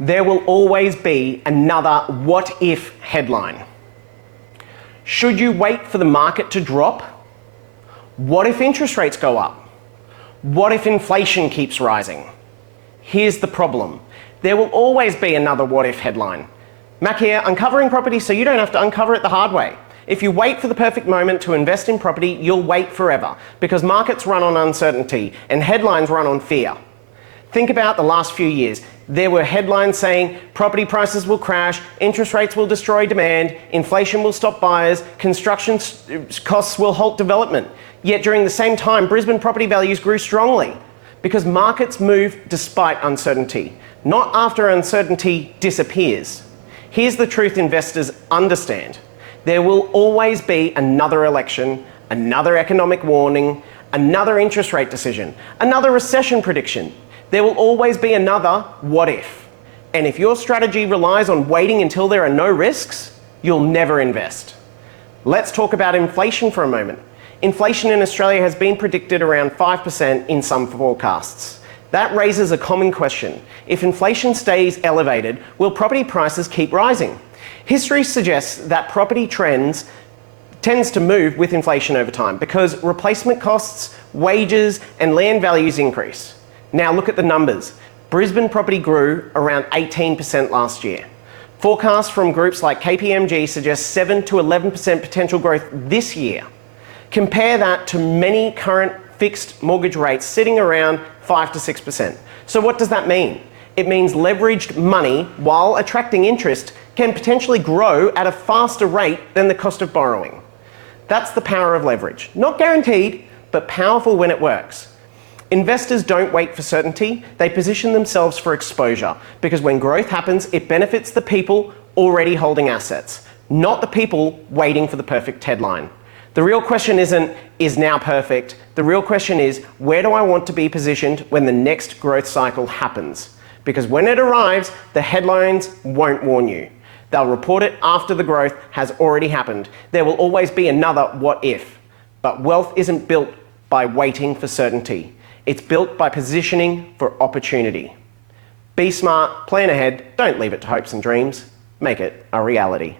there will always be another what if headline. Should you wait for the market to drop? What if interest rates go up? What if inflation keeps rising? Here's the problem. There will always be another what if headline. Mac here, uncovering property so you don't have to uncover it the hard way. If you wait for the perfect moment to invest in property, you'll wait forever because markets run on uncertainty and headlines run on fear. Think about the last few years. There were headlines saying property prices will crash, interest rates will destroy demand, inflation will stop buyers, construction costs will halt development. Yet during the same time, Brisbane property values grew strongly because markets move despite uncertainty, not after uncertainty disappears. Here's the truth investors understand. There will always be another election, another economic warning, another interest rate decision, another recession prediction. There will always be another what if. And if your strategy relies on waiting until there are no risks, you'll never invest. Let's talk about inflation for a moment. Inflation in Australia has been predicted around 5% in some forecasts. That raises a common question. If inflation stays elevated, will property prices keep rising? History suggests that property tends to move with inflation over time because replacement costs, wages, and land values increase. Now look at the numbers. Brisbane property grew around 18% last year. Forecasts from groups like KPMG suggest 7 to 11% potential growth this year. Compare that to many current fixed mortgage rates sitting around 5 to 6%. So what does that mean? It means leveraged money, while attracting interest, can potentially grow at a faster rate than the cost of borrowing. That's the power of leverage. Not guaranteed, but powerful when it works. Investors don't wait for certainty, they position themselves for exposure because when growth happens, it benefits the people already holding assets, not the people waiting for the perfect headline. The real question isn't, is now perfect? The real question is, where do I want to be positioned when the next growth cycle happens? Because when it arrives, the headlines won't warn you. They'll report it after the growth has already happened. There will always be another what if. But wealth isn't built by waiting for certainty. It's built by positioning for opportunity. Be smart, plan ahead, don't leave it to hopes and dreams. Make it a reality.